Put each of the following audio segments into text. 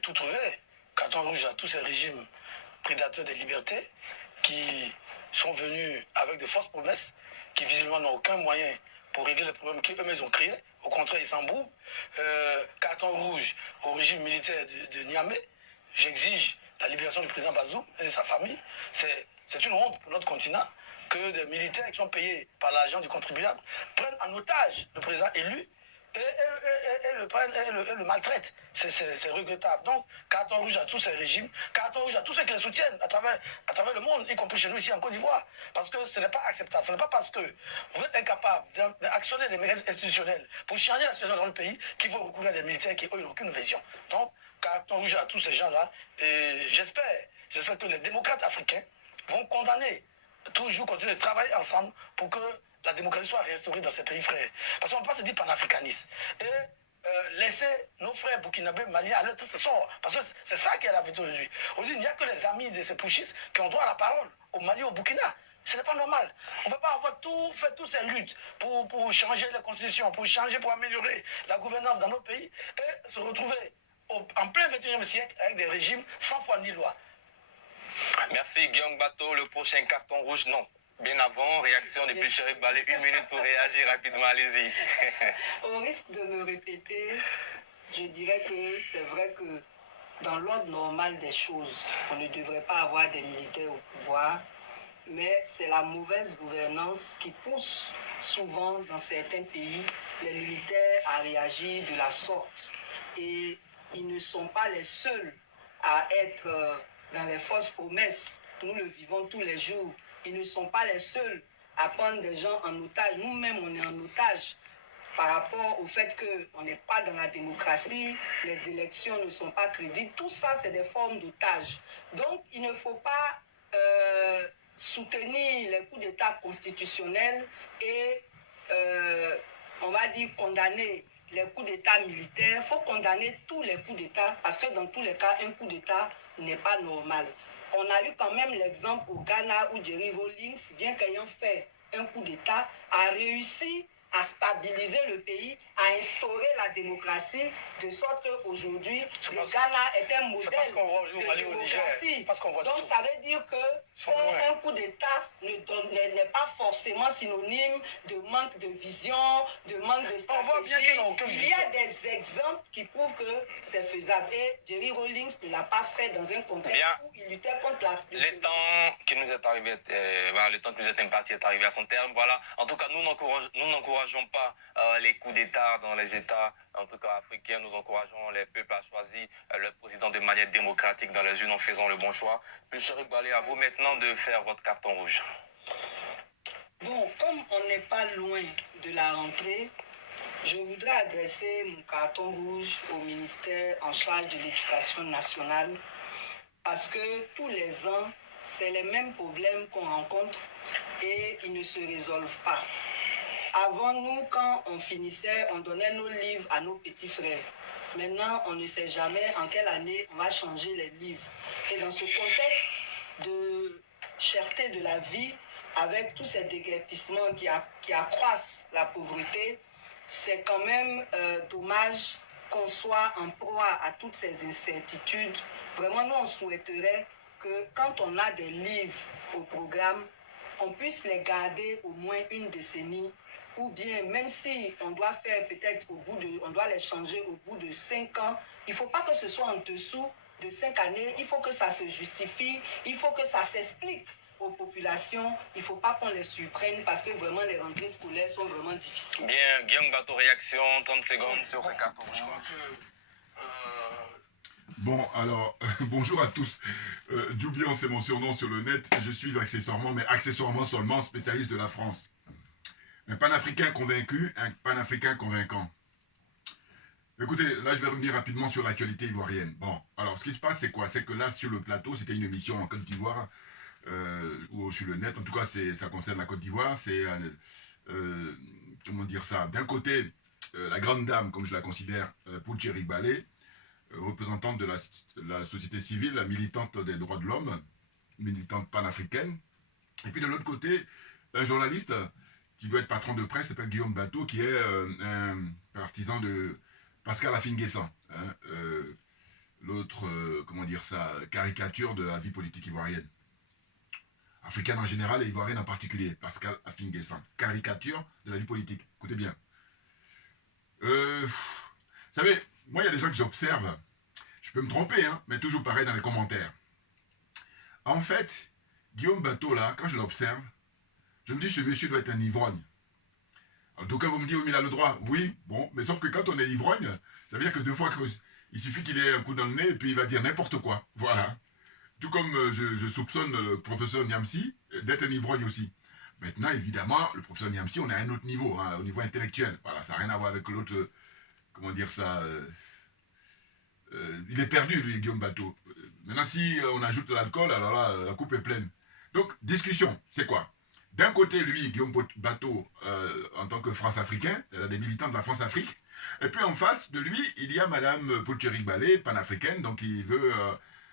tout trouvé. Carton rouge à tous ces régimes prédateurs des libertés qui sont venus avec de fausses promesses, qui visiblement n'ont aucun moyen pour régler les problèmes qu'eux-mêmes ont créés. Au contraire, ils s'embrouillent. Carton rouge au régime militaire de Niamey. J'exige la libération du président Bazoum et de sa famille. C'est une honte pour notre continent que des militaires qui sont payés par l'argent du contribuable prennent en otage le président élu et le maltraite. C'est regrettable. Donc, carton rouge à tous ces régimes, carton rouge à tous ceux qui les soutiennent à travers le monde, y compris chez nous ici en Côte d'Ivoire. Parce que ce n'est pas acceptable. Ce n'est pas parce que vous êtes incapable d'actionner les mécanismes institutionnels pour changer la situation dans le pays qu'il faut recourir à des militaires qui, eux, n'ont aucune vision. Donc, carton rouge à tous ces gens-là. Et j'espère que les démocrates africains vont condamner, toujours continuer de travailler ensemble pour que la démocratie soit restaurée dans ces pays frères. Parce qu'on ne peut pas se dire panafricaniste et laisser nos frères burkinabés, maliens à leur triste sort. Parce que c'est ça qui est la vérité aujourd'hui. Aujourd'hui, il n'y a que les amis de ces pushistes qui ont droit à la parole, au Mali, au Burkina. Ce n'est pas normal. On ne peut pas avoir fait toutes ces luttes pour changer la constitution, pour améliorer la gouvernance dans nos pays et se retrouver en plein 21e siècle avec des régimes sans foi ni loi. Merci Guillaume Bateau. Le prochain carton rouge, non. Bien avant, réaction depuis Chérif Balé, 1 minute pour réagir rapidement, allez-y. Au risque de me répéter, je dirais que c'est vrai que dans l'ordre normal des choses, on ne devrait pas avoir des militaires au pouvoir, mais c'est la mauvaise gouvernance qui pousse souvent dans certains pays les militaires à réagir de la sorte. Et ils ne sont pas les seuls à être dans les fausses promesses. Nous le vivons tous les jours. Ils ne sont pas les seuls à prendre des gens en otage. Nous-mêmes, on est en otage par rapport au fait qu'on n'est pas dans la démocratie, les élections ne sont pas crédibles. Tout ça, c'est des formes d'otage. Donc, il ne faut pas soutenir les coups d'État constitutionnels et, on va dire, condamner les coups d'État militaires. Il faut condamner tous les coups d'État parce que dans tous les cas, un coup d'État n'est pas normal. On a eu quand même l'exemple au Ghana où Jerry Rawlings, bien qu'ayant fait un coup d'État, a réussi à stabiliser le pays, à instaurer la démocratie, de sorte qu'aujourd'hui, le Ghana est un modèle de démocratie. Donc ça veut dire que faire un coup d'État n'est pas forcément synonyme de manque de vision, de manque de stratégie. Il y a des exemples qui prouvent que c'est faisable. Et Jerry Rawlings ne l'a pas fait dans un contexte où il luttait contre la... Le temps qui nous est arrivé, le temps qui nous est imparti est arrivé à son terme. Voilà. En tout cas, nous n'encourageons pas les coups d'État dans les États, en tout cas africains. Nous encourageons les peuples à choisir leur président de manière démocratique dans les urnes en faisant le bon choix. Puis Chérif Balé, à vous maintenant de faire votre carton rouge. Bon, comme on n'est pas loin de la rentrée, je voudrais adresser mon carton rouge au ministère en charge de l'Éducation nationale parce que tous les ans, c'est les mêmes problèmes qu'on rencontre et ils ne se résolvent pas. Avant nous, quand on finissait, on donnait nos livres à nos petits frères. Maintenant, on ne sait jamais en quelle année on va changer les livres. Et dans ce contexte de cherté de la vie, avec tous ces déguerpissements qui accroissent la pauvreté, c'est quand même dommage qu'on soit en proie à toutes ces incertitudes. Vraiment, nous, on souhaiterait que quand on a des livres au programme, on puisse les garder au moins une décennie, ou bien même si on doit faire peut-être on doit les changer au bout de 5 ans, il ne faut pas que ce soit en dessous de 5 années, il faut que ça se justifie, il faut que ça s'explique aux populations, il ne faut pas qu'on les surprenne parce que vraiment les rentrées scolaires sont vraiment difficiles. Bien, Guillaume Bateau, réaction, 30 secondes sur ce carton. Je crois que Bon, alors, bonjour à tous. Djoubian, c'est mon surnom sur le net. Je suis accessoirement, mais accessoirement seulement, spécialiste de la France. Un panafricain convaincu, un panafricain convaincant. Écoutez, là, je vais revenir rapidement sur l'actualité ivoirienne. Bon, alors, ce qui se passe, c'est quoi? C'est que là, sur le plateau, c'était une émission en Côte d'Ivoire, ou sur le net, en tout cas, ça concerne la Côte d'Ivoire. C'est, comment dire ça? D'un côté, la grande dame, comme je la considère, Poucheri Balé, représentante de la société civile, la militante des droits de l'homme, militante panafricaine. Et puis de l'autre côté, un journaliste qui doit être patron de presse, s'appelle Guillaume Bateau, qui est un partisan de Pascal Afin-Guessant. Hein, autre, comment dire ça, caricature de la vie politique ivoirienne. Africaine en général et ivoirienne en particulier. Pascal Affinguessan. Caricature de la vie politique. Écoutez bien. Vous savez, moi, il y a des gens que j'observe. Je peux me tromper, hein, mais toujours pareil dans les commentaires. En fait, Guillaume Bateau, là, quand je l'observe, je me dis, ce monsieur doit être un ivrogne. D'aucuns vont me dire, oui, mais il a le droit. Oui, bon, mais sauf que quand on est ivrogne, ça veut dire que deux fois, il suffit qu'il ait un coup dans le nez et puis il va dire n'importe quoi. Voilà. Tout comme je soupçonne le professeur Niamsi d'être un ivrogne aussi. Maintenant, évidemment, le professeur Niamsi, on est à un autre niveau, hein, au niveau intellectuel. Voilà, ça n'a rien à voir avec l'autre, comment dire ça, il est perdu, lui, Guillaume Bateau. Maintenant, si on ajoute de l'alcool, alors là, la coupe est pleine. Donc, discussion, c'est quoi? D'un côté, lui, Guillaume Bateau, en tant que France-Africain, c'est-à-dire des militants de la France-Afrique, et puis en face de lui, il y a Madame Poutcherik Balé, panafricaine, donc il veut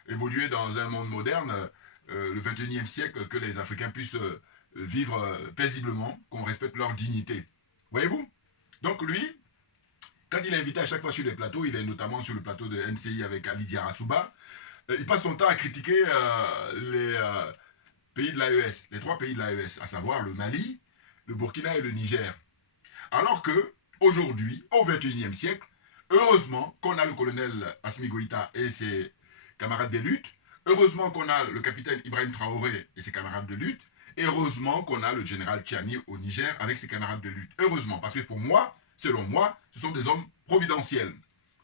évoluer dans un monde moderne, le 21e siècle, que les Africains puissent vivre paisiblement, qu'on respecte leur dignité. Voyez-vous? Donc lui, quand il est invité à chaque fois sur les plateaux, il est notamment sur le plateau de NCI avec Lydia Rassouba, il passe son temps à critiquer les pays de l'AES, les trois pays de l'AES, à savoir le Mali, le Burkina et le Niger. Alors que, aujourd'hui, au 21e siècle, heureusement qu'on a le colonel Assimi Goïta et ses camarades de lutte, heureusement qu'on a le capitaine Ibrahim Traoré et ses camarades de lutte, et heureusement qu'on a le général Tchiani au Niger avec ses camarades de lutte. Heureusement, parce que pour moi, selon moi, ce sont des hommes providentiels.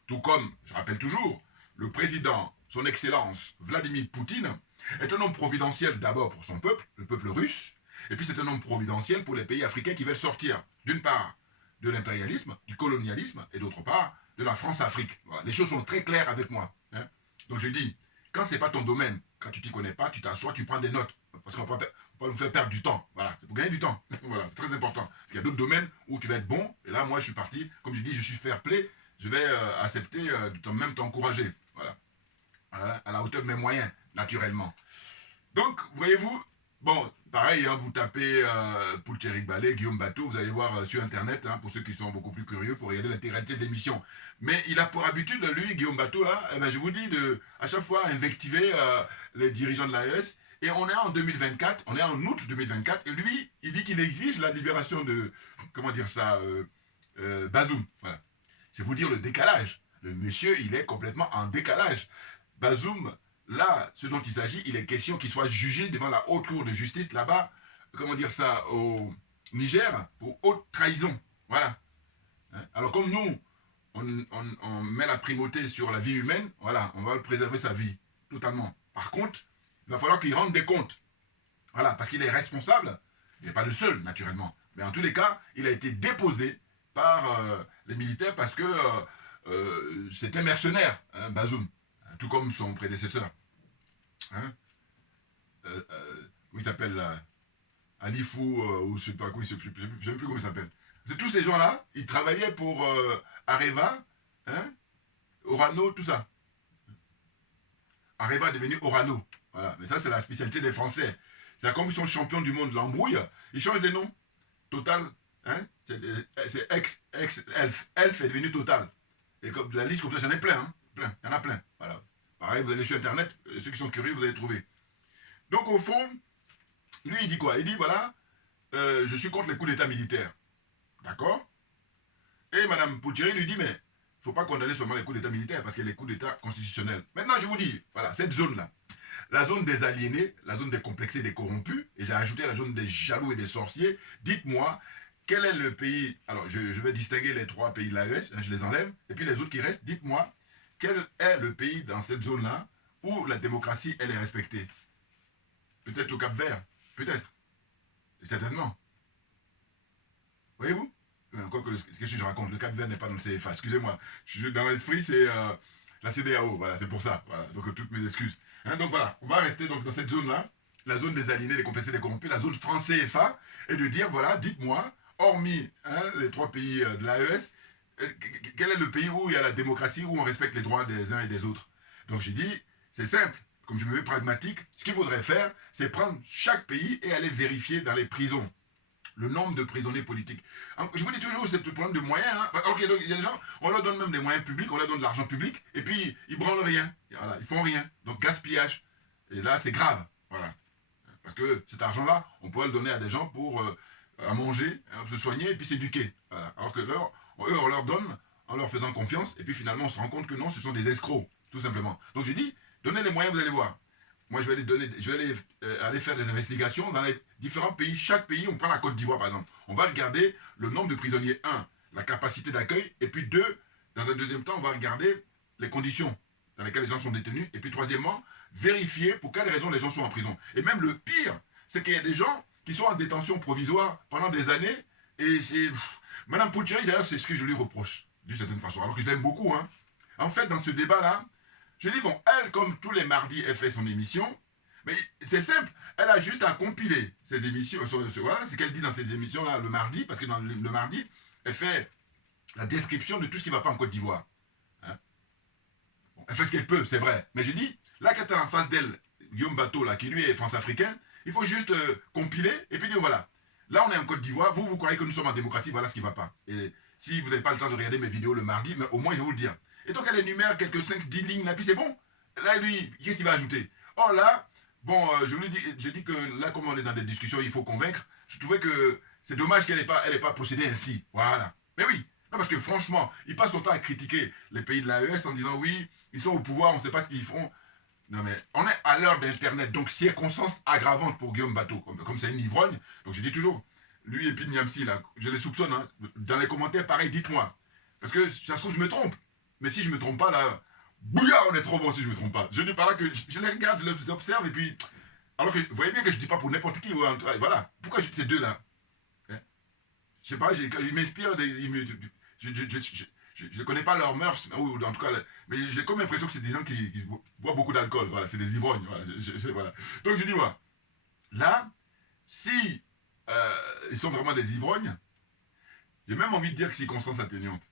Tout comme, je rappelle toujours, le président, son excellence Vladimir Poutine, est un homme providentiel d'abord pour son peuple, le peuple russe, et puis c'est un homme providentiel pour les pays africains qui veulent sortir, d'une part, de l'impérialisme, du colonialisme, et d'autre part, de la France-Afrique. Voilà. Les choses sont très claires avec moi. Hein. Donc je dis, quand ce n'est pas ton domaine, quand tu ne t'y connais pas, tu t'assois, tu prends des notes, parce qu'on ne va pas nous faire perdre du temps. Voilà, c'est pour gagner du temps. Voilà, c'est très important. Parce qu'il y a d'autres domaines où tu vas être bon, et là, moi, je suis parti, comme je dis, je suis fair play, je vais accepter de même t'encourager. Voilà. À la hauteur de mes moyens, naturellement. Donc, voyez-vous, bon, pareil, hein, vous tapez Poutcherik Balé, Guillaume Bateau, vous allez voir sur Internet, hein, pour ceux qui sont beaucoup plus curieux, pour regarder l'intégralité de l'émission. Mais il a pour habitude, lui, Guillaume Bateau, là, eh ben, je vous dis, à chaque fois, invectiver les dirigeants de l'AES. Et on est en 2024, on est en août 2024, et lui, il dit qu'il exige la libération de, comment dire ça, Bazoum. Voilà. C'est vous dire le décalage. Le monsieur, il est complètement en décalage. Bazoum, là, ce dont il s'agit, il est question qu'il soit jugé devant la haute cour de justice là-bas, comment dire ça, au Niger, pour haute trahison. Voilà. Hein? Alors comme nous, on met la primauté sur la vie humaine, voilà, on va préserver sa vie, totalement. Par contre, il va falloir qu'il rende des comptes. Voilà, parce qu'il est responsable, il n'est pas le seul, naturellement, mais en tous les cas, il a été déposé par les militaires parce que c'était mercenaire, hein, Bazoum, tout comme son prédécesseur. Hein? Comment il s'appelle Alifou, ou je ne sais pas quoi, je ne sais même plus comment il s'appelle. C'est tous ces gens-là, ils travaillaient pour Areva, hein, Orano, tout ça. Areva est devenu Orano. Voilà. Mais ça, c'est la spécialité des Français. C'est comme ils sont champions du monde de l'embrouille, ils changent les noms. Total, hein, c'est ex-Elf. Elf est devenu Total. Et comme la liste comme ça, j'en ai plein, hein, plein. Il y en a plein. Voilà. Pareil, vous allez sur Internet, ceux qui sont curieux, vous allez trouver. Donc, au fond, lui, il dit quoi? Il dit, voilà, je suis contre les coups d'État militaires. D'accord? Et Mme Poutcherik lui dit, mais il ne faut pas condamner seulement les coups d'État militaires, parce qu'il y a les coups d'État constitutionnels. Maintenant, je vous dis, voilà, cette zone-là, la zone des aliénés, la zone des complexés, des corrompus, et j'ai ajouté la zone des jaloux et des sorciers, dites-moi, quel est le pays, alors je vais distinguer les trois pays de l'AES, je les enlève, et puis les autres qui restent, dites-moi, quel est le pays dans cette zone-là où la démocratie, elle est respectée? Peut-être au Cap-Vert, peut-être, et certainement. Voyez-vous? Encore que qu'est-ce que je raconte, le Cap-Vert n'est pas dans le CFA, excusez-moi, dans l'esprit c'est la CEDEAO, voilà, c'est pour ça, voilà, donc toutes mes excuses. Hein, donc voilà, on va rester donc dans cette zone-là, la zone des aliénés, des complexés, des corrompus, la zone franc CFA, et de dire, voilà, dites-moi, hormis les trois pays de l'AES, quel est le pays où il y a la démocratie, où on respecte les droits des uns et des autres? Donc j'ai dit, c'est simple, comme je me mets pragmatique, ce qu'il faudrait faire, c'est prendre chaque pays et aller vérifier dans les prisons le nombre de prisonniers politiques. Je vous dis toujours, c'est le problème de moyens. Hein. Alors qu'il y a des gens, on leur donne même des moyens publics, on leur donne de l'argent public, et puis ils branlent rien. Voilà, ils font rien. Donc gaspillage. Et là, c'est grave. Voilà. Parce que cet argent-là, on pourrait le donner à des gens pour à manger, se soigner et puis s'éduquer. Voilà. Alors que eux, on leur donne en leur faisant confiance, et puis finalement, on se rend compte que non, ce sont des escrocs, tout simplement. Donc j'ai dit, donnez les moyens, vous allez voir. Moi, je vais aller faire des investigations dans les différents pays. Chaque pays, on prend la Côte d'Ivoire, par exemple. On va regarder le nombre de prisonniers, 1, la capacité d'accueil, et puis 2, dans un deuxième temps, on va regarder les conditions dans lesquelles les gens sont détenus, et puis troisièmement, vérifier pour quelles raisons les gens sont en prison. Et même le pire, c'est qu'il y a des gens qui sont en détention provisoire pendant des années, et c'est... Madame Poutcheri, d'ailleurs, c'est ce que je lui reproche, d'une certaine façon, alors que je l'aime beaucoup. Hein. En fait, dans ce débat-là, je dis, bon, elle, comme tous les mardis, elle fait son émission, mais c'est simple, elle a juste à compiler ses émissions, voilà, ce qu'elle dit dans ses émissions-là le mardi, parce que dans le mardi, elle fait la description de tout ce qui ne va pas en Côte d'Ivoire. Hein? Bon, elle fait ce qu'elle peut, c'est vrai, mais je dis, là, quand tu as en face d'elle, Guillaume Bateau, là, qui lui est France-Africain, il faut juste compiler, et puis dire, voilà, là, on est en Côte d'Ivoire, vous croyez que nous sommes en démocratie, voilà ce qui ne va pas. Et si vous n'avez pas le temps de regarder mes vidéos le mardi, mais au moins, je vais vous le dire. Et donc, elle énumère quelques 5-10 lignes, là, puis c'est bon. Là, lui, qu'est-ce qu'il va ajouter? Oh là, bon, je dis que là, comme on est dans des discussions, il faut convaincre. Je trouvais que c'est dommage qu'elle n'ait pas procédé ainsi. Voilà. Mais oui, non, parce que franchement, il passe son temps à critiquer les pays de l'AES en disant oui, ils sont au pouvoir, on ne sait pas ce qu'ils font. Non, mais on est à l'heure d'Internet, donc circonstance aggravante pour Guillaume Bateau, comme c'est une ivrogne. Donc, je dis toujours, lui et puis Niamsi, là, je les soupçonne. Hein. Dans les commentaires, pareil, dites-moi. Parce que ça se trouve, je me trompe. Mais si je ne me trompe pas, là, bouillard, on est trop bon si je ne me trompe pas. Je dis par là que je les regarde, je les observe, et puis... Alors que vous voyez bien que je ne dis pas pour n'importe qui. Voilà. Pourquoi je dis ces deux-là? Hein? Je sais pas, ils m'inspirent. Je ne connais pas leurs mœurs, ou en tout cas... Mais j'ai comme l'impression que c'est des gens qui boivent beaucoup d'alcool. Voilà, c'est des ivrognes. Voilà, voilà. Donc je dis, voilà. Là, si ils sont vraiment des ivrognes, j'ai même envie de dire que c'est circonstance atténuante.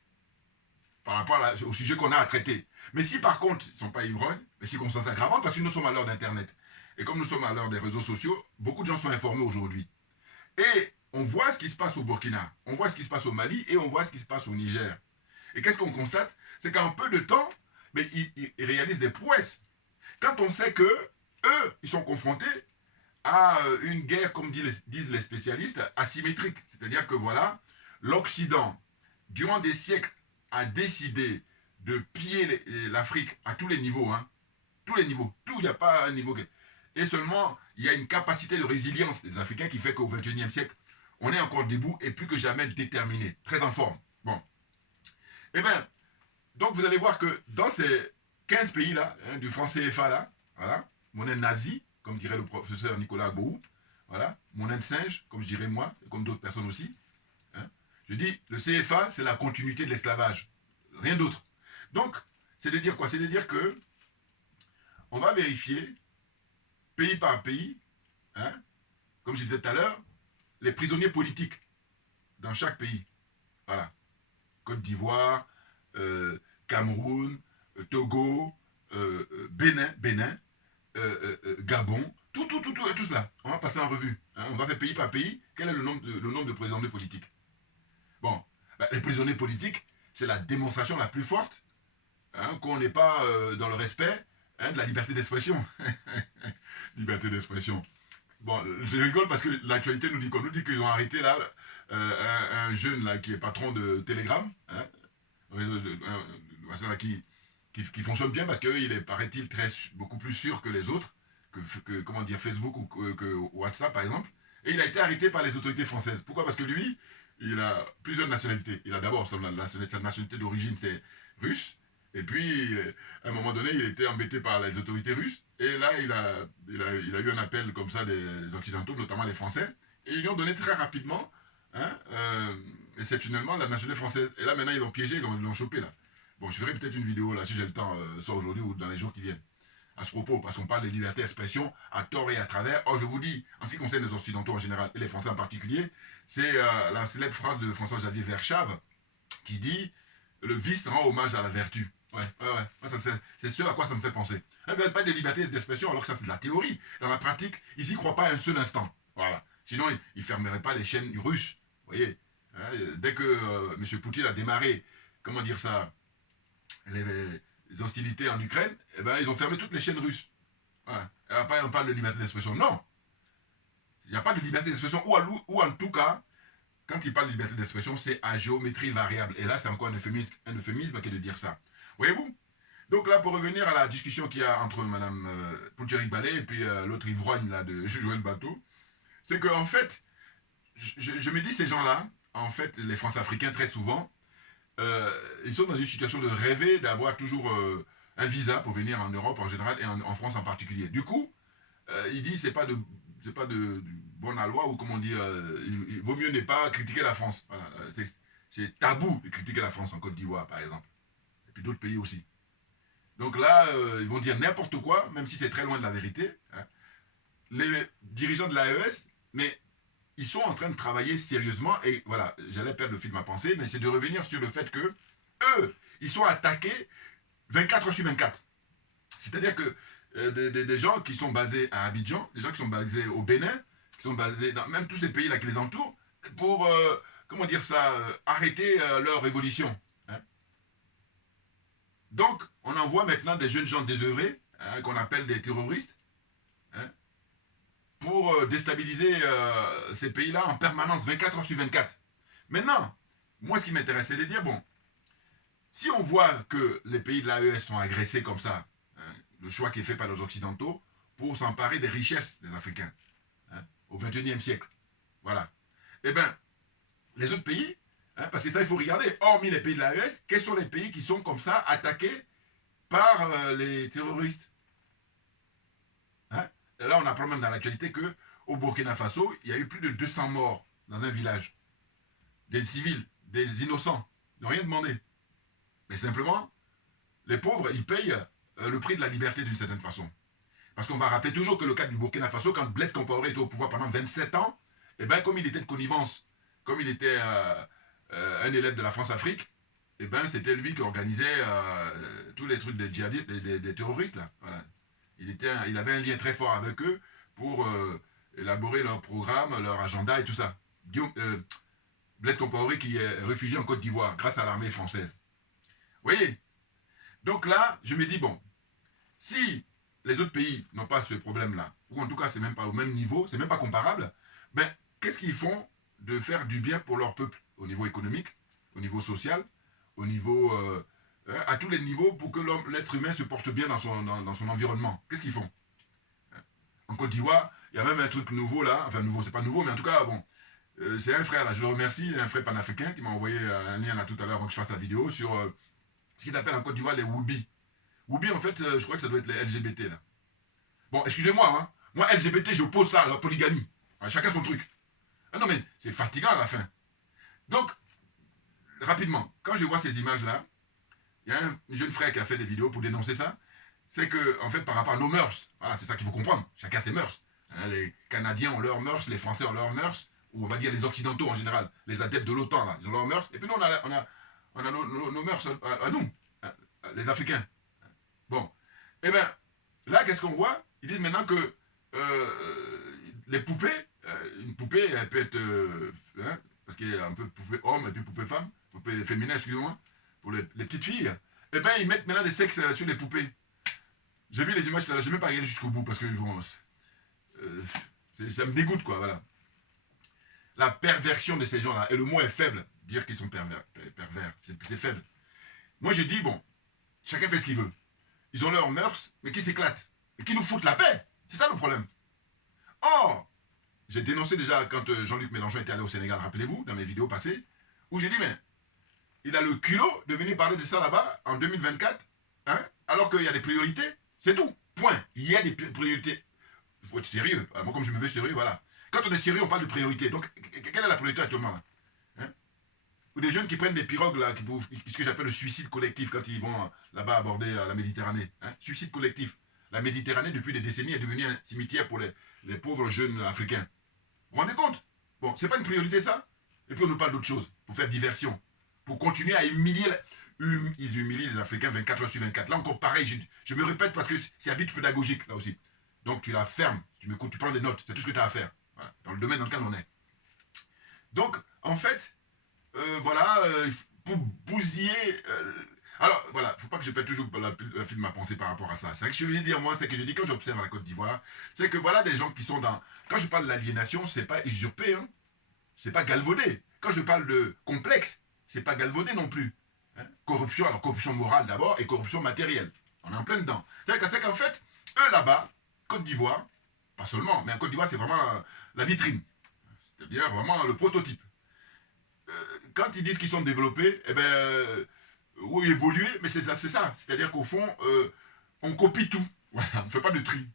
Par rapport au sujet qu'on a à traiter. Mais si par contre, ils ne sont pas ivrognes, mais circonstances aggravantes, parce que nous sommes à l'heure d'Internet. Et comme nous sommes à l'heure des réseaux sociaux, beaucoup de gens sont informés aujourd'hui. Et on voit ce qui se passe au Burkina, on voit ce qui se passe au Mali, et on voit ce qui se passe au Niger. Et qu'est-ce qu'on constate? C'est qu'en peu de temps, mais ils réalisent des prouesses. Quand on sait que eux, ils sont confrontés à une guerre, comme disent les spécialistes, asymétrique. C'est-à-dire que voilà, l'Occident, durant des siècles, a décidé de piller l'Afrique à tous les niveaux, hein. Tous les niveaux. Tout, il n'y a pas un niveau. Et seulement, il y a une capacité de résilience des Africains qui fait qu'au XXIe siècle, on est encore debout et plus que jamais déterminé, très en forme. Bon. Eh bien, donc vous allez voir que dans ces 15 pays-là, hein, du franc CFA là, voilà, monnaie nazie, comme dirait le professeur Nicolas Bohou, voilà, monnaie de singe, comme je dirais moi, et comme d'autres personnes aussi. Hein, je dis, le CFA, c'est la continuité de l'esclavage. Rien d'autre. Donc, c'est de dire quoi? C'est de dire que on va vérifier, pays par pays, hein, comme je disais tout à l'heure, les prisonniers politiques dans chaque pays. Voilà. Côte d'Ivoire, Cameroun, Togo, Bénin, Gabon, tout cela. On va passer en revue. Hein, on va faire pays par pays. Quel est le nombre de prisonniers politiques? Bon, ben, les prisonniers politiques, c'est la démonstration la plus forte hein, qu'on n'est pas dans le respect hein, de la liberté d'expression. Liberté d'expression. Bon, je rigole parce que l'actualité nous dit qu'on nous dit qu'ils ont arrêté là un jeune là qui est patron de Telegram, hein, qui fonctionne bien parce qu'il est, paraît-il, beaucoup plus sûr que les autres, que comment dire, Facebook ou que WhatsApp par exemple. Et il a été arrêté par les autorités françaises. Pourquoi? Parce que lui, il a plusieurs nationalités. Il a d'abord sa nationalité d'origine, c'est russe. Et puis, à un moment donné, il était embêté par les autorités russes. Et là, il a eu un appel comme ça des Occidentaux, notamment les Français. Et ils lui ont donné très rapidement, hein, exceptionnellement, la nationalité française. Et là, maintenant, ils l'ont piégé, ils l'ont chopé, là. Bon, je ferai peut-être une vidéo, là, si j'ai le temps, soit aujourd'hui ou dans les jours qui viennent. À ce propos, parce qu'on parle de liberté d'expression à tort et à travers. Or, je vous dis, en ce qui concerne les Occidentaux en général, et les Français en particulier, c'est la célèbre phrase de François-Xavier Verschave, qui dit « Le vice rend hommage à la vertu ». Ouais. C'est ce à quoi ça me fait penser. Il n'y a pas de liberté d'expression alors que ça c'est de la théorie. Dans la pratique, ils n'y croient pas un seul instant. Voilà. Sinon, il ne fermerait pas les chaînes russes. Vous voyez, hein, dès que M. Poutine a démarré, comment dire ça, les hostilités en Ukraine, eh ben, ils ont fermé toutes les chaînes russes. Voilà. Après, on parle de liberté d'expression. Non, il n'y a pas de liberté d'expression, ou en tout cas, quand il parle de liberté d'expression, c'est à géométrie variable. Et là, c'est encore un euphémisme qui est de dire ça. Voyez-vous? Donc là, pour revenir à la discussion qu'il y a entre Mme Poutcherik Ballet et puis l'autre ivrogne là, de Joël Bateau, c'est qu'en fait, je me dis, ces gens-là, en fait, les France-Africains, très souvent, ils sont dans une situation de rêver d'avoir toujours un visa pour venir en Europe en général et en France en particulier. Du coup, il dit c'est pas de bonne loi, ou comment dire, il vaut mieux ne pas critiquer la France. Voilà, c'est tabou de critiquer la France en Côte d'Ivoire, par exemple. Et puis d'autres pays aussi. Donc là, ils vont dire n'importe quoi, même si c'est très loin de la vérité. Hein. Les dirigeants de l'AES, mais ils sont en train de travailler sérieusement, et voilà, j'allais perdre le fil de ma pensée, mais c'est de revenir sur le fait que eux, ils sont attaqués 24 heures sur 24. C'est-à-dire que des gens qui sont basés à Abidjan, des gens qui sont basés au Bénin, qui sont basés dans même tous ces pays-là qui les entourent, pour, comment dire ça, arrêter leur révolution. Hein. Donc, on envoie maintenant des jeunes gens désœuvrés, hein, qu'on appelle des terroristes, hein, pour déstabiliser ces pays-là en permanence, 24 heures sur 24. Maintenant, moi, ce qui m'intéresse, c'est de dire, bon, si on voit que les pays de l'AES sont agressés comme ça, hein, le choix qui est fait par les Occidentaux pour s'emparer des richesses des Africains, hein, au XXIe siècle, voilà. Eh bien, les autres pays, hein, parce que ça, il faut regarder, hormis les pays de l'AES, quels sont les pays qui sont comme ça attaqués par les terroristes, hein? Et là, on apprend même dans l'actualité qu'au Burkina Faso, il y a eu plus de 200 morts dans un village. Des civils, des innocents, ils n'ont rien demandé. Mais simplement, les pauvres, ils payent le prix de la liberté d'une certaine façon. Parce qu'on va rappeler toujours que le cas du Burkina Faso, quand Blaise Compaoré était au pouvoir pendant 27 ans, eh bien, comme il était de connivence, comme il était un élève de la France-Afrique, eh ben, c'était lui qui organisait tous les trucs des djihadistes, des terroristes, là. Voilà. Il avait un lien très fort avec eux pour élaborer leur programme, leur agenda et tout ça. Blaise Compaoré qui est réfugié en Côte d'Ivoire grâce à l'armée française. Vous voyez? Donc là, je me dis, bon, si les autres pays n'ont pas ce problème-là, ou en tout cas, c'est même pas au même niveau, c'est même pas comparable, ben, qu'est-ce qu'ils font de faire du bien pour leur peuple, au niveau économique, au niveau social, au niveau, à tous les niveaux, pour que l'être humain se porte bien dans son environnement? Qu'est-ce qu'ils font? En Côte d'Ivoire, il y a même un truc nouveau là, enfin nouveau, c'est pas nouveau, mais en tout cas, bon, c'est un frère là, je le remercie, un frère panafricain qui m'a envoyé un lien là tout à l'heure avant que je fasse la vidéo sur ce qu'il appelle en Côte d'Ivoire les Woubi. Woubi, en fait, je crois que ça doit être les LGBT là. Bon, excusez-moi, hein, moi LGBT, j'oppose ça à la polygamie. Chacun son truc. Ah non mais, c'est fatigant à la fin. Donc, rapidement, quand je vois ces images-là, il y a un jeune frère qui a fait des vidéos pour dénoncer ça. C'est que, en fait, par rapport à nos mœurs, voilà, c'est ça qu'il faut comprendre. Chacun ses mœurs. Hein, les Canadiens ont leurs mœurs, les Français ont leurs mœurs, ou on va dire les Occidentaux en général, les adeptes de l'OTAN, là, ils ont leurs mœurs. Et puis nous, on a nos mœurs à nous, hein, les Africains. Bon. Eh bien, là, qu'est-ce qu'on voit? Ils disent maintenant que les poupées, une poupée, elle peut être, hein, parce qu'il y a un peu poupée homme et puis poupée femme, poupée féminin, excusez-moi, pour les petites filles, eh bien, ils mettent maintenant des sexes sur les poupées. J'ai vu les images tout à l'heure, je n'ai même pas regardé jusqu'au bout parce que bon, ça me dégoûte, quoi, voilà. La perversion de ces gens-là, et le mot est faible, dire qu'ils sont pervers, c'est faible. Moi, je dis, bon, chacun fait ce qu'il veut. Ils ont leurs mœurs, mais qui s'éclatent, et qui nous foutent la paix. C'est ça le problème. Or, j'ai dénoncé déjà quand Jean-Luc Mélenchon était allé au Sénégal, rappelez-vous, dans mes vidéos passées, où j'ai dit, mais il a le culot de venir parler de ça là-bas en 2024, hein, alors qu'il y a des priorités. C'est tout. Point. Il y a des priorités. Il faut être sérieux. Moi, comme je me veux sérieux, voilà. Quand on est sérieux, on parle de priorité. Donc, quelle est la priorité actuellement là, hein? Ou des jeunes qui prennent des pirogues, là, ce que j'appelle le suicide collectif, quand ils vont là-bas aborder la Méditerranée. Hein? Suicide collectif. La Méditerranée, depuis des décennies, est devenue un cimetière pour les pauvres jeunes africains. Vous vous rendez compte? Bon, c'est pas une priorité, ça? Et puis on nous parle d'autre chose, pour faire diversion. Pour continuer à humilier... Ils humilient les Africains 24 heures sur 24. Là encore pareil, je me répète parce que c'est un but pédagogique là aussi. Donc tu la fermes, tu m'écoutes, tu prends des notes, c'est tout ce que tu as à faire. Voilà, dans le domaine dans lequel on est. Donc, en fait, voilà, pour bousiller... alors, voilà, il ne faut pas que je perde toujours la fil de ma pensée par rapport à ça. C'est ce que je veux dire, moi, c'est que je dis quand j'observe la Côte d'Ivoire, c'est que voilà des gens qui sont dans... Quand je parle de l'aliénation, c'est pas usurpé, hein. C'est pas galvaudé. Quand je parle de complexe, c'est pas galvaudé non plus. Hein. Corruption, alors corruption morale d'abord et corruption matérielle. On est en plein dedans. C'est qu'en fait, eux là-bas, Côte d'Ivoire, pas seulement, mais en Côte d'Ivoire, c'est vraiment la vitrine. C'est-à-dire vraiment le prototype. Quand ils disent qu'ils sont développés, eh bien, ou évolués, mais c'est ça. C'est-à-dire qu'au fond, on copie tout. Voilà, on ne fait pas de tri.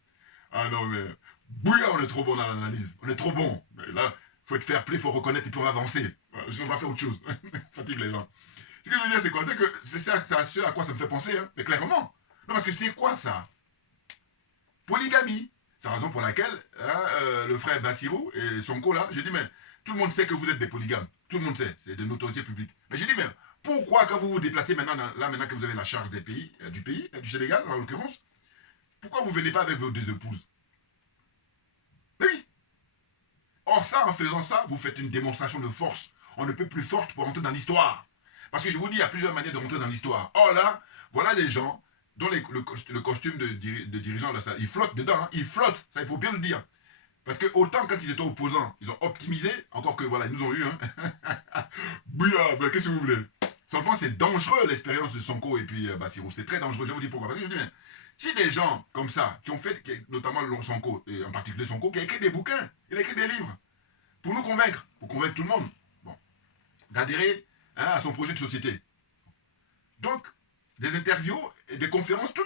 Ah non, mais bouilla, on est trop bon dans l'analyse. On est trop bon. Mais là, il faut être fair play, il faut reconnaître et puis on va avancer. Sinon, on va faire autre chose. Fatigue les gens. Ce que je veux dire, c'est quoi? C'est que c'est ça, ce à quoi ça me fait penser, hein. Mais clairement. Non, parce que c'est quoi ça? Polygamie. C'est la raison pour laquelle hein, le frère Bassirou et Sonko là, j'ai dit, mais tout le monde sait que vous êtes des polygames. Tout le monde sait, c'est de notoriété publique. Mais j'ai dit, mais pourquoi quand vous vous déplacez maintenant, maintenant que vous avez la charge des pays, du Sénégal en l'occurrence, pourquoi vous ne venez pas avec vos deux épouses? Mais oui. Or ça, en faisant ça, vous faites une démonstration de force. On ne peut plus forte pour rentrer dans l'histoire. Parce que je vous dis, il y a plusieurs manières de rentrer dans l'histoire. Or là, voilà des gens dont le costume de dirigeant, là, ça, ils flottent dedans. Hein, ils flottent, ça il faut bien le dire. Parce que autant quand ils étaient opposants, ils ont optimisé, encore que voilà, ils nous ont eu. Hein. Bouillard, ben, qu'est-ce que vous voulez? Seulement, c'est dangereux l'expérience de Sonko et puis Bassirou. C'est très dangereux. Je vais vous dire pourquoi. Parce que je me dis, mais si des gens comme ça, qui ont fait, notamment Sonko, et en particulier Sonko, qui a écrit des bouquins, il a écrit des livres, pour nous convaincre, pour convaincre tout le monde, bon, d'adhérer hein, à son projet de société. Donc, des interviews, et des conférences, tout.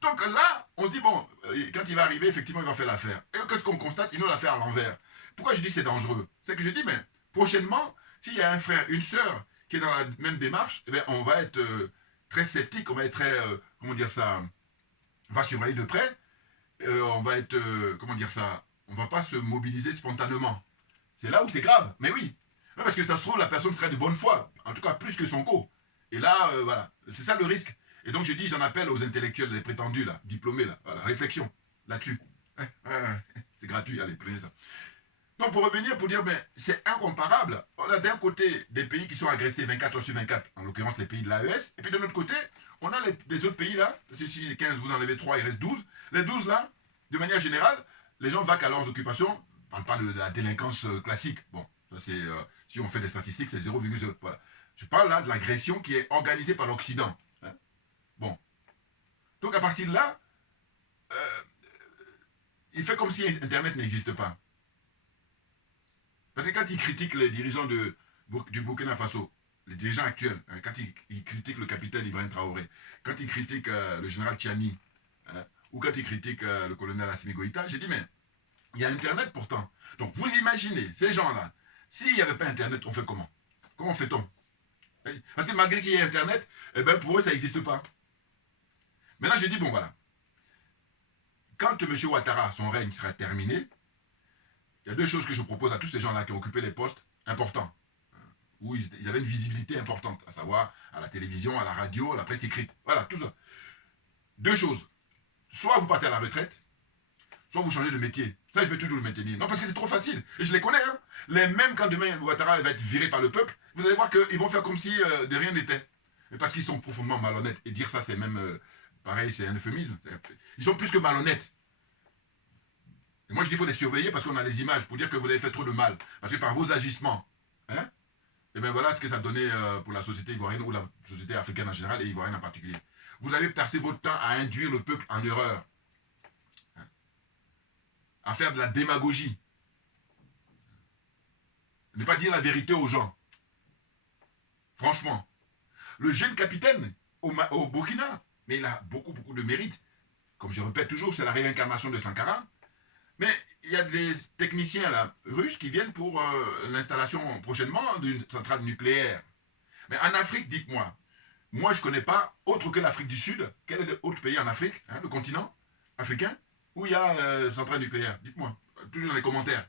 Donc là, on se dit, bon, quand il va arriver, effectivement, il va faire l'affaire. Et qu'est-ce qu'on constate? Il nous l'a fait à l'envers. Pourquoi je dis c'est dangereux? C'est que je dis, mais prochainement, s'il y a un frère, une sœur qui est dans la même démarche, eh bien, on va être très sceptique, on va être très, comment dire ça, on va surveiller de près, on va être, comment dire ça, on va pas se mobiliser spontanément. C'est là où c'est grave, mais oui. Parce que ça se trouve, la personne serait de bonne foi, en tout cas plus que Sonko. Et là, voilà, c'est ça le risque. Et donc je dis, j'en appelle aux intellectuels, les prétendus, là, diplômés, là, voilà, réflexion, là-dessus. C'est gratuit, allez, prenez ça. Donc pour revenir, pour dire, mais c'est incomparable. On a d'un côté des pays qui sont agressés 24 heures sur 24, en l'occurrence les pays de l'AES, et puis de l'autre côté, on a les autres pays là, si les 15, vous enlevez 3, il reste 12. Les 12 là, de manière générale, les gens vaquent à leurs occupations, on ne parle pas de la délinquance classique. Bon, ça c'est, si on fait des statistiques, c'est 0,0. Voilà. Je parle là de l'agression qui est organisée par l'Occident. Hein? Bon. Donc à partir de là, il fait comme si Internet n'existe pas. Parce que quand il critique les dirigeants du Burkina Faso, les dirigeants actuels, hein, quand il critique le capitaine Ibrahim Traoré, quand il critique le général Tchiani, hein, ou quand il critique le colonel Assimi Goïta, j'ai dit, mais il y a Internet pourtant. Donc vous imaginez, ces gens-là, s'il n'y avait pas Internet, on fait comment? Comment fait-on? Parce que malgré qu'il y ait Internet, eh ben pour eux, ça n'existe pas. Maintenant, je dis, bon voilà, quand M. Ouattara, son règne sera terminé, il y a deux choses que je propose à tous ces gens-là qui ont occupé les postes importants, où ils avaient une visibilité importante, à savoir à la télévision, à la radio, à la presse écrite. Voilà, tout ça. Deux choses. Soit vous partez à la retraite, soit vous changez de métier. Ça, je vais toujours le maintenir. Non, parce que c'est trop facile. Et je les connais. Hein. Même quand demain Ouattara va être viré par le peuple, vous allez voir qu'ils vont faire comme si de rien n'était. Parce qu'ils sont profondément malhonnêtes. Et dire ça, c'est même... pareil, c'est un euphémisme. Ils sont plus que malhonnêtes. Et moi, je dis qu'il faut les surveiller parce qu'on a les images pour dire que vous avez fait trop de mal. Parce que par vos agissements, hein, et bien voilà ce que ça donnait pour la société ivoirienne ou la société africaine en général et ivoirienne en particulier. Vous avez passé votre temps à induire le peuple en erreur. Hein, à faire de la démagogie. Ne pas dire la vérité aux gens. Franchement. Le jeune capitaine au Burkina, mais il a beaucoup de mérite. Comme je répète toujours, c'est la réincarnation de Sankara. Mais il y a des techniciens là, russes qui viennent pour l'installation prochainement d'une centrale nucléaire. Mais en Afrique, dites-moi, moi je ne connais pas, autre que l'Afrique du Sud, quel est l'autre pays en Afrique, hein, le continent africain, où il y a centrale nucléaire? Dites-moi, toujours dans les commentaires.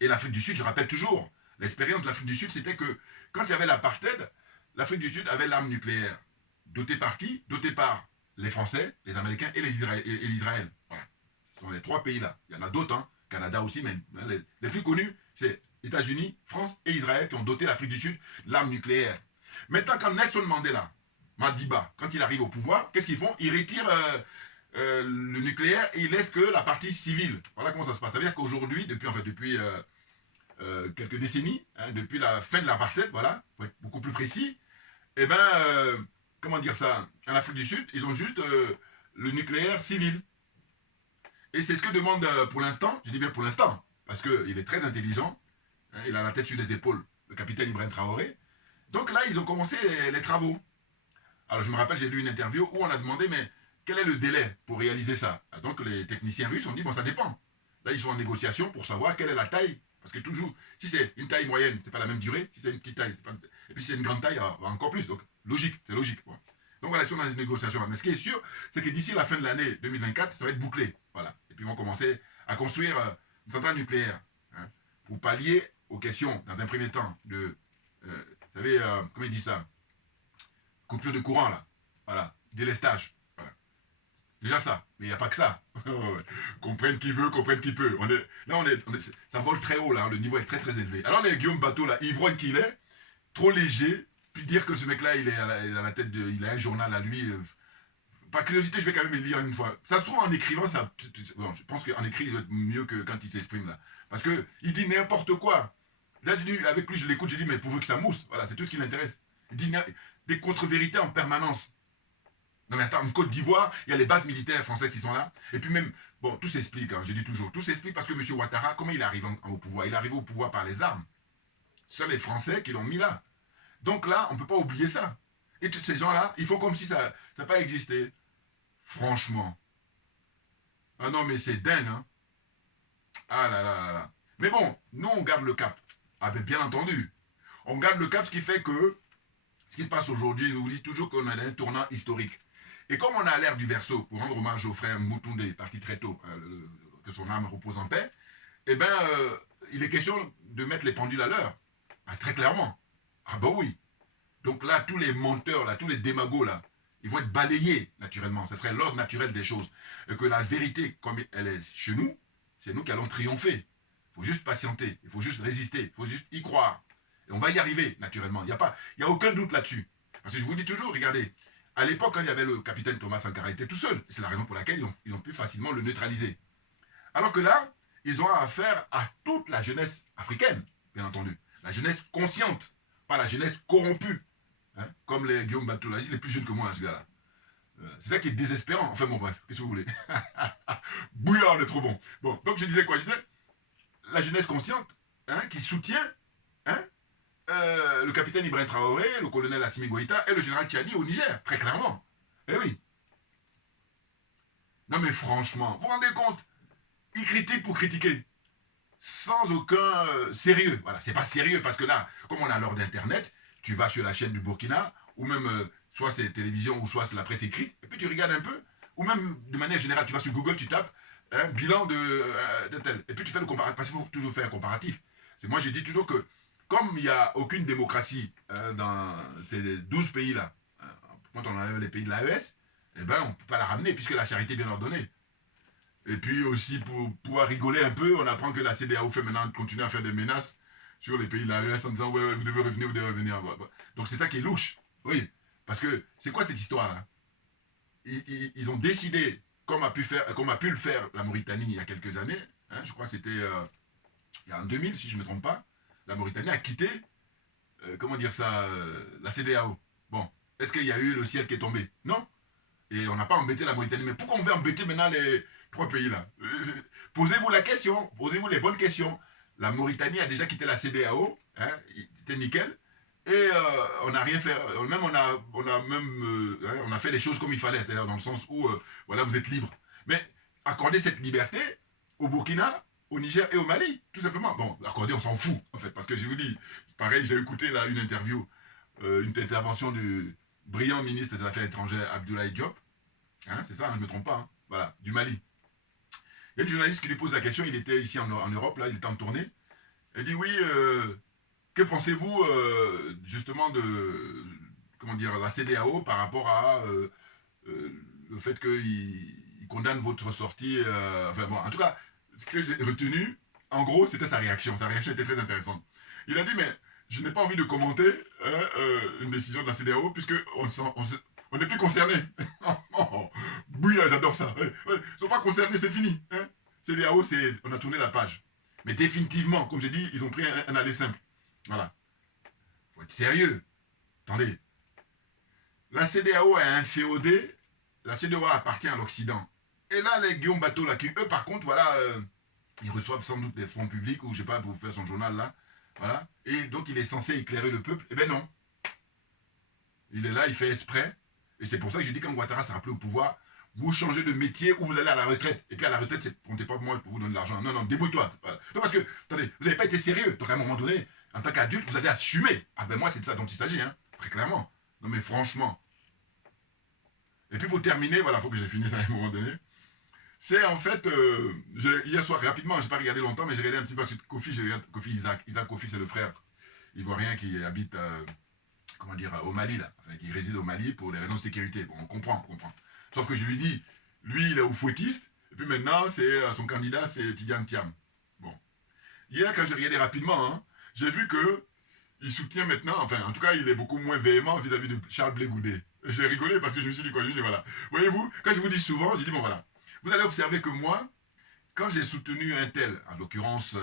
Et l'Afrique du Sud, je rappelle toujours, l'expérience de l'Afrique du Sud, c'était que quand il y avait l'apartheid, l'Afrique du Sud avait l'arme nucléaire. Dotée par qui? Dotée par les Français, les Américains et l'Israël. Voilà. Ce sont les trois pays-là. Il y en a d'autres, hein, Canada aussi, mais les plus connus, c'est États-Unis, France et Israël qui ont doté l'Afrique du Sud de l'arme nucléaire. Maintenant, quand Nelson Mandela, Madiba, quand il arrive au pouvoir, qu'est-ce qu'ils font? Ils retirent le nucléaire et ils laissent que la partie civile. Voilà comment ça se passe. Ça veut dire qu'aujourd'hui, depuis quelques décennies, hein, depuis la fin de l'apartheid, voilà, pour être beaucoup plus précis, eh ben, comment dire ça, en Afrique du Sud, ils ont juste le nucléaire civil. Et c'est ce que demande pour l'instant, je dis bien pour l'instant, parce qu'il est très intelligent, hein, il a la tête sur les épaules, le capitaine Ibrahim Traoré. Donc là, ils ont commencé les travaux. Alors je me rappelle, j'ai lu une interview où on a demandé, mais quel est le délai pour réaliser ça? Donc les techniciens russes ont dit, bon, ça dépend. Là, ils sont en négociation pour savoir quelle est la taille. Parce que toujours, si c'est une taille moyenne, c'est pas la même durée. Si c'est une petite taille, pas... et puis si c'est une grande taille, encore plus. Donc, logique, c'est logique. Quoi. Donc voilà, ils sont dans les négociations. Mais ce qui est sûr, c'est que d'ici la fin de l'année 2024, ça va être bouclé. Voilà. Et puis ils vont commencer à construire une centrale nucléaire. Hein, pour pallier aux questions, dans un premier temps, de... vous savez, comment ils disent ça? Coupure de courant, là. Voilà. Délestage. Voilà. Déjà ça. Mais il n'y a pas que ça. Comprenne qui veut, comprenne qui peut. Ça vole très haut, là. Le niveau est très, très élevé. Alors, les Guillaume Bateau, là, ivrogne qu'il est, trop léger, puis dire que ce mec-là, il est à la tête de... Il a un journal à lui... par curiosité, je vais quand même le lire une fois. Ça se trouve, en écrivant, ça... Bon, je pense qu'en écrit, il doit être mieux que quand il s'exprime, là. Parce que il dit n'importe quoi. Là, avec lui, je l'écoute, je dis, mais pourvu que ça mousse. Voilà, c'est tout ce qui l'intéresse. Il dit des contre-vérités en permanence. Non mais attends, en Côte d'Ivoire, il y a les bases militaires françaises qui sont là. Et puis même, bon, tout s'explique, hein, je dis toujours. Tout s'explique parce que M. Ouattara, comment il arrive au pouvoir? Il est arrivé au pouvoir par les armes. Ce sont les Français qui l'ont mis là. Donc là, on ne peut pas oublier ça. Et tous ces gens-là, ils font comme si ça n'a pas existé. Franchement. Ah non, mais c'est dingue, hein. Ah là là là là. Mais bon, nous, on garde le cap. Ah ben, bien entendu. On garde le cap, ce qui fait que ce qui se passe aujourd'hui, je vous dis toujours qu'on a un tournant historique. Et comme on a l'air du Verseau, pour rendre hommage au frère Moutoundé, parti très tôt, que son âme repose en paix, eh bien, il est question de mettre les pendules à l'heure. Ah, très clairement. Ah bah oui. Donc là, tous les menteurs, là, tous les démagos, là, ils vont être balayés, naturellement. Ce serait l'ordre naturel des choses. Et que la vérité, comme elle est chez nous, c'est nous qui allons triompher. Il faut juste patienter, il faut juste résister, il faut juste y croire. Et on va y arriver, naturellement. Il n'y a aucun doute là-dessus. Parce que je vous dis toujours, regardez, à l'époque, quand il y avait le capitaine Thomas Sankara, il était tout seul. C'est la raison pour laquelle ils ont pu facilement le neutraliser. Alors que là, ils ont affaire à toute la jeunesse africaine, bien entendu. La jeunesse consciente, pas la jeunesse corrompue. Hein, comme les Guillaume Bateau, il est plus jeune que moi, hein, ce gars-là. C'est ça qui est désespérant. Enfin bon, bref, qu'est-ce que vous voulez? Bouillard, on est trop bon. Bon, donc je disais quoi? Je disais, la jeunesse consciente, hein, qui soutient, hein, le capitaine Ibrahim Traoré, le colonel Assimi Goïta et le général Tchani au Niger, très clairement. Eh oui. Non mais franchement, vous vous rendez compte? Ils critiquent pour critiquer, sans aucun sérieux. Voilà, c'est pas sérieux parce que là, comme on a l'heure d'Internet, tu vas sur la chaîne du Burkina, ou même, soit c'est télévision, ou soit c'est la presse écrite, et puis tu regardes un peu, ou même de manière générale, tu vas sur Google, tu tapes, bilan de tel, et puis tu fais le comparatif, parce qu'il faut toujours faire un comparatif. Moi, je dis toujours que, comme il n'y a aucune démocratie dans ces 12 pays-là, quand on enlève les pays de l'AES, eh ben, on ne peut pas la ramener, puisque la charité est bien ordonnée. Et puis aussi, pour pouvoir rigoler un peu, on apprend que la CEDEAO fait maintenant continue à faire des menaces sur les pays de l'AES en disant « ouais, vous devez revenir, vous devez revenir ». Donc c'est ça qui est louche. Oui, parce que c'est quoi cette histoire-là? Ils ont décidé, comme a pu le faire la Mauritanie il y a quelques années, hein, je crois que c'était il y a en 2000, si je ne me trompe pas, la Mauritanie a quitté, comment dire ça, la CEDEAO. Bon, est-ce qu'il y a eu le ciel qui est tombé? Non. Et on n'a pas embêté la Mauritanie. Mais pourquoi on veut embêter maintenant les 3 pays-là? Posez-vous la question, posez-vous les bonnes questions. La Mauritanie a déjà quitté la CEDEAO, hein, c'était nickel. Et on n'a rien fait. Même on a fait les choses comme il fallait, c'est-à-dire dans le sens où, voilà, vous êtes libre. Mais accorder cette liberté au Burkina, au Niger et au Mali, tout simplement. Bon, accorder, on s'en fout, en fait, parce que je vous dis, pareil, j'ai écouté là une interview, une intervention du brillant ministre des Affaires étrangères, Abdoulaye Diop. Hein, c'est ça, je ne me trompe pas, hein, voilà, du Mali. Il y a une journaliste qui lui pose la question, il était ici en Europe, là, il était en tournée. Elle dit, oui, que pensez-vous justement de, comment dire, la CEDEAO par rapport à le fait qu'il condamne votre sortie, enfin bon, en tout cas, ce que j'ai retenu, en gros, c'était sa réaction. Sa réaction était très intéressante. Il a dit, mais je n'ai pas envie de commenter une décision de la CEDEAO puisque on n'est plus concerné. Oui, j'adore ça. Ouais, ouais. Ils ne sont pas concernés, c'est fini. Hein. CEDEAO, on a tourné la page. Mais définitivement, comme j'ai dit, ils ont pris un aller simple. Voilà. Il faut être sérieux. Attendez. La CEDEAO a inféodé. La CEDEAO appartient à l'Occident. Et là, les Guillaume Bateau, là, qui, eux, par contre, voilà, ils reçoivent sans doute des fonds publics, ou je sais pas, pour faire son journal, là. Voilà. Et donc, il est censé éclairer le peuple. Eh ben non. Il est là, il fait exprès. Et c'est pour ça que je dis, quand Ouattara s'est rappelé au pouvoir, vous changez de métier ou vous allez à la retraite. Et puis à la retraite, comptez pas pour moi pour vous donner de l'argent. Non, non, débrouille-toi. Non, parce que, attendez, vous n'avez pas été sérieux. Donc à un moment donné, en tant qu'adulte, vous allez assumer. Ah ben moi, c'est de ça dont il s'agit, hein. Très clairement. Non mais franchement. Et puis pour terminer, voilà, il faut que j'ai fini ça à un moment donné. C'est en fait, hier soir, rapidement, je n'ai pas regardé longtemps, mais j'ai regardé un petit peu sur Kofi, j'ai regardé Kofi Isaac. Isaac Kofi, c'est le frère ivoirien qui habite, comment dire, au Mali, là. Enfin, qui réside au Mali pour des raisons de sécurité. Bon, on comprend, on comprend. Sauf que je lui dis, lui, il est au fouettiste, et puis maintenant, son candidat, c'est Tidiane Thiam. Bon. Hier, quand j'ai regardé rapidement, hein, j'ai vu que il soutient maintenant, enfin, en tout cas, il est beaucoup moins véhément vis-à-vis de Charles Blé Goudé. J'ai rigolé parce que je me suis dit quoi, je me suis dit, voilà. Voyez-vous, quand je vous dis souvent, j'ai dit, bon, voilà. Vous allez observer que moi, quand j'ai soutenu un tel, en l'occurrence,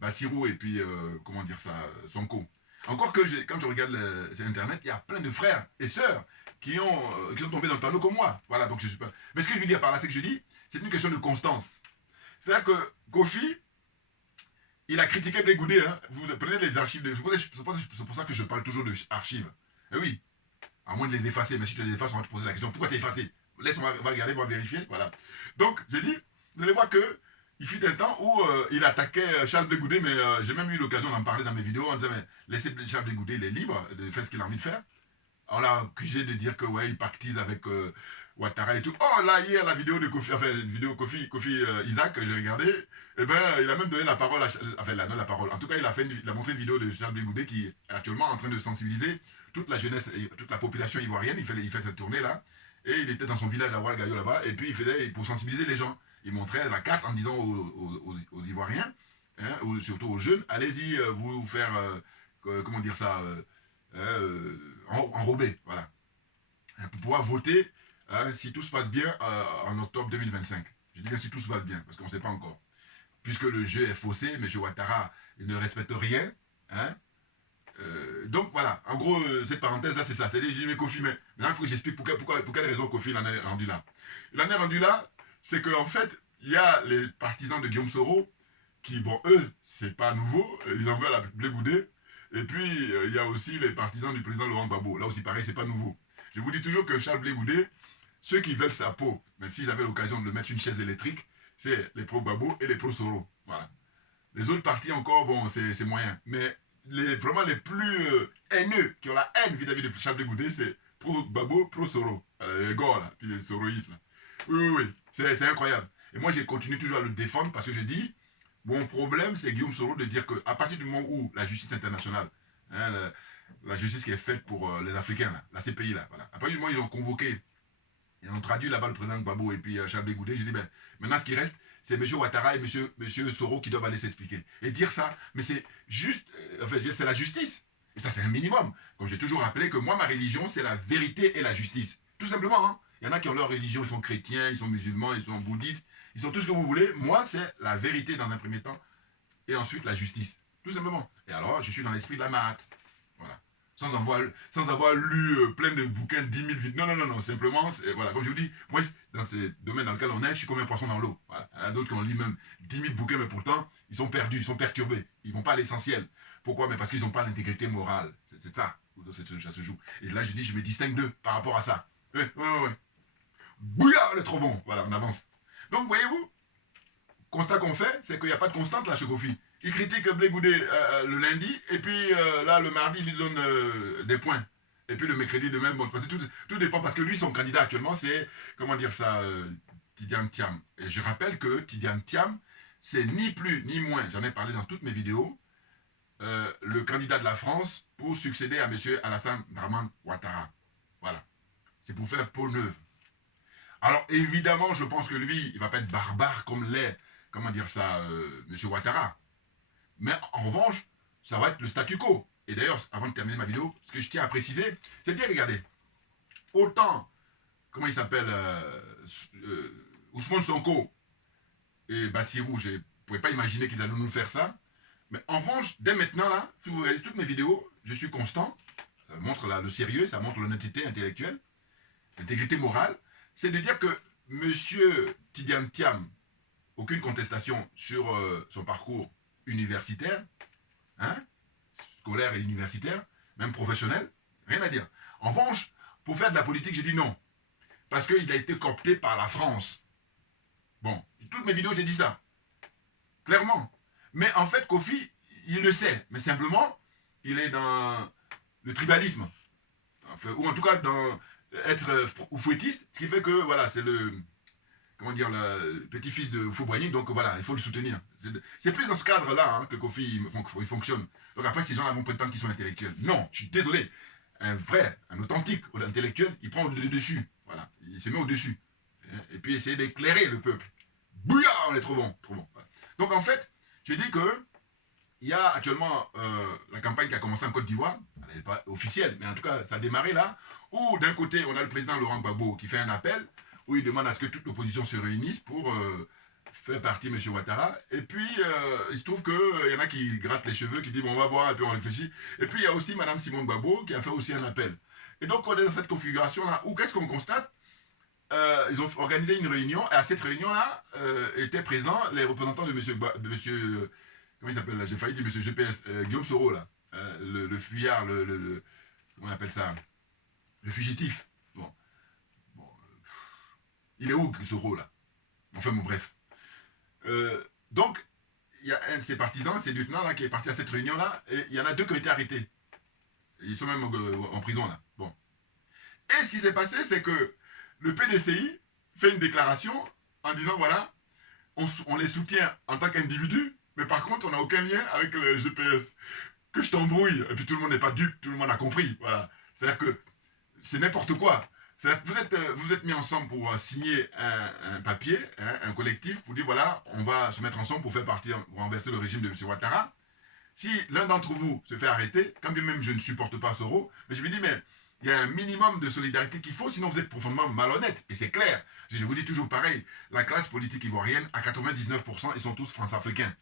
Bassirou et puis, comment dire ça, Sonko, encore que quand je regarde sur Internet, il y a plein de frères et sœurs qui sont tombés dans le panneau comme moi. Voilà, donc je suis pas... Mais ce que je veux dire par là, c'est que je dis, c'est une question de constance. C'est-à-dire que Kofi, il a critiqué Blé Goudé, hein. Vous prenez les archives, c'est pour ça que je parle toujours d'archives. Eh oui, à moins de les effacer, mais si tu les effaces, on va te poser la question, pourquoi tu as effacé? Laisse-moi regarder, on va vérifier, voilà. Donc, je dis, vous allez voir que il fut un temps où il attaquait Charles Blé Goudé, mais j'ai même eu l'occasion d'en parler dans mes vidéos en disant, mais laissez Charles Blé Goudé, il est libre de faire ce qu'il a envie de faire. On l'a accusé de dire que ouais, il pactise avec Ouattara et tout. Oh là, hier, la vidéo de Kofi, enfin, une vidéo Kofi Isaac que j'ai regardé, eh ben, il a même donné la parole, enfin, non, la parole. En tout cas, il a montré une vidéo de Charles Blé Goudé qui est actuellement en train de sensibiliser toute la jeunesse, toute la population ivoirienne. Il fait cette tournée là, et il était dans son village à Ouagadougou là-bas, et puis il faisait pour sensibiliser les gens. Il montrait la carte en disant aux Ivoiriens, hein, surtout aux jeunes, allez-y, vous faire, comment dire ça, enrobé, voilà, pour pouvoir voter si tout se passe bien en octobre 2025. Je dis bien si tout se passe bien, parce qu'on ne sait pas encore. Puisque le jeu est faussé, M. Ouattara il ne respecte rien. Hein, donc voilà, en gros, cette parenthèse-là, c'est ça. C'est-à-dire, j'ai mis Kofi, mais maintenant, il faut que j'explique pour quelle raison Kofi en est rendu là. Il en est rendu là, c'est qu'en fait, il y a les partisans de Guillaume Soro qui, bon, eux, c'est pas nouveau, ils en veulent à Blé Goudé. Et puis, il y a aussi les partisans du président Laurent Gbagbo. Là aussi, pareil, c'est pas nouveau. Je vous dis toujours que Charles Blé Goudé, ceux qui veulent sa peau, mais s'ils avaient l'occasion de le mettre une chaise électrique, c'est les pro-Gbagbo et les pro-Soro. Voilà. Les autres partis encore, bon, c'est moyen. Mais vraiment les plus haineux, qui ont la haine vis-à-vis de Charles Blé Goudé, c'est pro-Gbagbo, pro-Soro. Les gars, là, puis les soroïstes, là. Oui, oui, oui. C'est incroyable. Et moi, je continue toujours à le défendre parce que je dis, mon problème, c'est Guillaume Soro de dire qu'à partir du moment où la justice internationale, hein, la justice qui est faite pour les Africains, là, la CPI, là, voilà, à partir du moment où ils ont convoqué, ils ont traduit là-bas le président Gbagbo et puis Charles Blé Goudé, j'ai dit, ben, maintenant ce qui reste, c'est M. Ouattara et M. Soro qui doivent aller s'expliquer. Et dire ça, mais c'est juste, enfin, c'est la justice. Et ça, c'est un minimum. Comme j'ai toujours rappelé que moi, ma religion, c'est la vérité et la justice. Tout simplement, hein. Il y en a qui ont leur religion, ils sont chrétiens, ils sont musulmans, ils sont bouddhistes, ils sont tout ce que vous voulez. Moi, c'est la vérité dans un premier temps et ensuite la justice. Tout simplement. Et alors, je suis dans l'esprit de la Mahat. Voilà. Sans avoir lu plein de bouquins, 10 000 vidéos. Non, non, non, non. Simplement, voilà, comme je vous dis, moi, dans ce domaine dans lequel on est, je suis comme un poisson dans l'eau. Voilà. Il y en a d'autres qui ont lu même 10 000 bouquins, mais pourtant, ils sont perdus, ils sont perturbés. Ils ne vont pas à l'essentiel. Pourquoi? Mais parce qu'ils n'ont pas l'intégrité morale. C'est ça, ça se joue. Et là, je dis, je me distingue d'eux par rapport à ça. Ouais. Bouillard, le trop bon. Voilà, on avance. Donc, voyez-vous, constat qu'on fait, c'est qu'il n'y a pas de constante là chez Kofi. Il critique Blé Goudé le lundi, et puis là, le mardi, il lui donne des points. Et puis le mercredi de même, bon, parce que tout dépend, parce que lui, son candidat actuellement, c'est, comment dire ça, Tidiane Thiam. Et je rappelle que Tidiane Thiam, c'est ni plus ni moins, j'en ai parlé dans toutes mes vidéos, le candidat de la France pour succéder à M. Alassane Draman Ouattara. Voilà. C'est pour faire peau neuve. Alors évidemment, je pense que lui, il ne va pas être barbare comme l'est comment dire ça, M. Ouattara. Mais en revanche, ça va être le statu quo. Et d'ailleurs, avant de terminer ma vidéo, ce que je tiens à préciser, c'est de dire, regardez, autant, comment il s'appelle, Ousmane Sonko et Bassirou, je ne pouvais pas imaginer qu'ils allaient nous faire ça. Mais en revanche, dès maintenant, là, si vous regardez toutes mes vidéos, je suis constant. Ça montre là, le sérieux, ça montre l'honnêteté intellectuelle, l'intégrité morale. C'est de dire que M. Tidiane Thiam, aucune contestation sur son parcours universitaire, hein, scolaire et universitaire, même professionnel, rien à dire. En revanche, pour faire de la politique, j'ai dit non. Parce qu'il a été coopté par la France. Bon, toutes mes vidéos, j'ai dit ça. Clairement. Mais en fait, Kofi, il le sait. Mais simplement, il est dans le tribalisme. Enfin, ou en tout cas, dans être fouettiste. Ce qui fait que, voilà, c'est le... Comment dire, le petit-fils de Fouboigny. Donc voilà, il faut le soutenir. C'est plus dans ce cadre-là hein, que Kofi il fonctionne. Donc après, ces gens-là vont prétendre qu'ils sont intellectuels. Non, je suis désolé. Un vrai, un authentique intellectuel, il prend le dessus. Voilà, il se met au-dessus. Et puis essayer d'éclairer le peuple. Bouillard, on est trop bon, trop bon. Voilà. Donc en fait, je dis que il y a actuellement la campagne qui a commencé en Côte d'Ivoire. Elle n'est pas officielle, mais en tout cas, ça a démarré là. Où d'un côté, on a le président Laurent Gbagbo qui fait un appel, où il demande à ce que toute l'opposition se réunisse pour faire partie M. Ouattara. Et puis, il se trouve qu'il y en a qui grattent les cheveux, qui disent bon, on va voir, et puis on réfléchit. Et puis, il y a aussi Mme Simone Gbagbo qui a fait aussi un appel. Et donc, on est dans cette configuration-là, où qu'est-ce qu'on constate? Ils ont organisé une réunion, et à cette réunion-là, étaient présents les représentants de monsieur comment il s'appelle là? J'ai failli dire monsieur GPS, Guillaume Soro, là. Le fuyard, comment on appelle ça? Le fugitif. Bon. Il est où, Soro, là? Enfin, bon, bref. Donc, il y a un de ses partisans, ces lieutenants, là, qui est parti à cette réunion-là, et il y en a deux qui ont été arrêtés. Ils sont même en prison, là. Bon. Et ce qui s'est passé, c'est que le PDCI fait une déclaration en disant, voilà, on les soutient en tant qu'individus, mais par contre, on n'a aucun lien avec le GPS. Que je t'embrouille, et puis tout le monde n'est pas dupe, tout le monde a compris. Voilà. C'est-à-dire que c'est n'importe quoi. C'est-à-dire que vous êtes mis ensemble pour signer un papier, hein, un collectif, pour dire, voilà, on va se mettre ensemble pour faire partie, pour renverser le régime de M. Ouattara. Si l'un d'entre vous se fait arrêter, quand bien même je ne supporte pas Soro, mais je me dis, mais il y a un minimum de solidarité qu'il faut, sinon vous êtes profondément malhonnête. Et c'est clair. Je vous dis toujours pareil, la classe politique ivoirienne, à 99%, ils sont tous france-africains.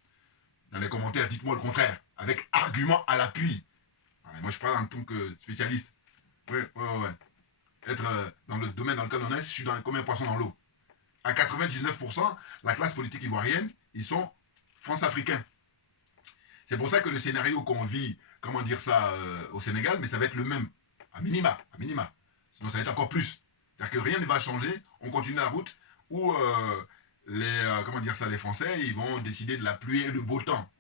Dans les commentaires, dites-moi le contraire, avec argument à l'appui. Moi, je parle en tant que spécialiste. Oui. Être dans le domaine dans lequel on est, je suis comme un poisson dans l'eau. À 99%, la classe politique ivoirienne, ils sont france-africains. C'est pour ça que le scénario qu'on vit, comment dire ça, au Sénégal, mais ça va être le même. À minima. Sinon, ça va être encore plus. C'est-à-dire que rien ne va changer, on continue la route où les Français, ils vont décider de la pluie et du beau temps.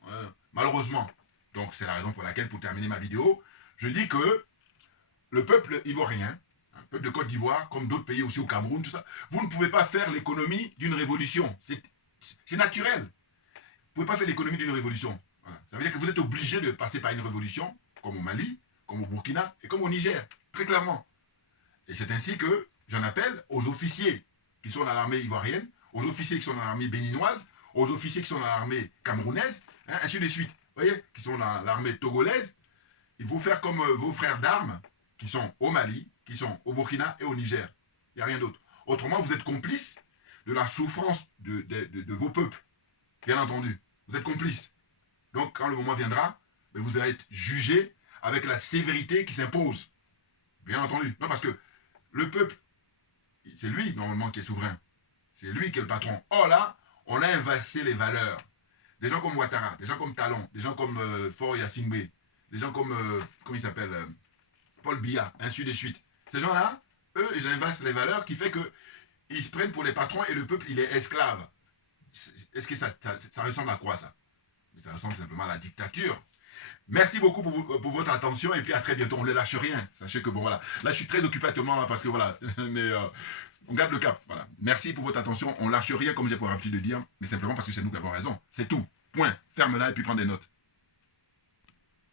Malheureusement. Donc, c'est la raison pour laquelle, pour terminer ma vidéo, je dis que le peuple ivoirien, le peuple de Côte d'Ivoire, comme d'autres pays aussi au Cameroun, tout ça, vous ne pouvez pas faire l'économie d'une révolution. C'est naturel. Vous ne pouvez pas faire l'économie d'une révolution. Voilà. Ça veut dire que vous êtes obligé de passer par une révolution, comme au Mali, comme au Burkina et comme au Niger, très clairement. Et c'est ainsi que j'en appelle aux officiers qui sont dans l'armée ivoirienne, aux officiers qui sont dans l'armée béninoise, aux officiers qui sont dans l'armée camerounaise, hein, ainsi de suite. Vous voyez, qui sont dans l'armée togolaise. Il faut faire comme vos frères d'armes qui sont au Mali, qui sont au Burkina et au Niger. Il n'y a rien d'autre. Autrement, vous êtes complices de la souffrance de vos peuples. Bien entendu. Vous êtes complices. Donc, quand le moment viendra, vous allez être jugés avec la sévérité qui s'impose. Bien entendu. Non, parce que le peuple, c'est lui, normalement, qui est souverain. C'est lui qui est le patron. Or là, on a inversé les valeurs. Des gens comme Ouattara, des gens comme Talon, des gens comme Faure Gnassingbé, des gens comme, comment il s'appelle, Paul Biya, ainsi de suite. Ces gens-là, eux, ils inversent les valeurs qui fait qu'ils se prennent pour les patrons et le peuple, il est esclave. Est-ce que ça ressemble à quoi, ça? Ça ressemble simplement à la dictature. Merci beaucoup pour votre attention et puis à très bientôt. On ne les lâche rien. Sachez que bon voilà, là je suis très occupé actuellement là, parce que voilà, mais on garde le cap. Voilà. Merci pour votre attention. On ne lâche rien comme j'ai pour l'habitude de dire, mais simplement parce que c'est nous qui avons raison. C'est tout. Point. Ferme-la et puis prends des notes.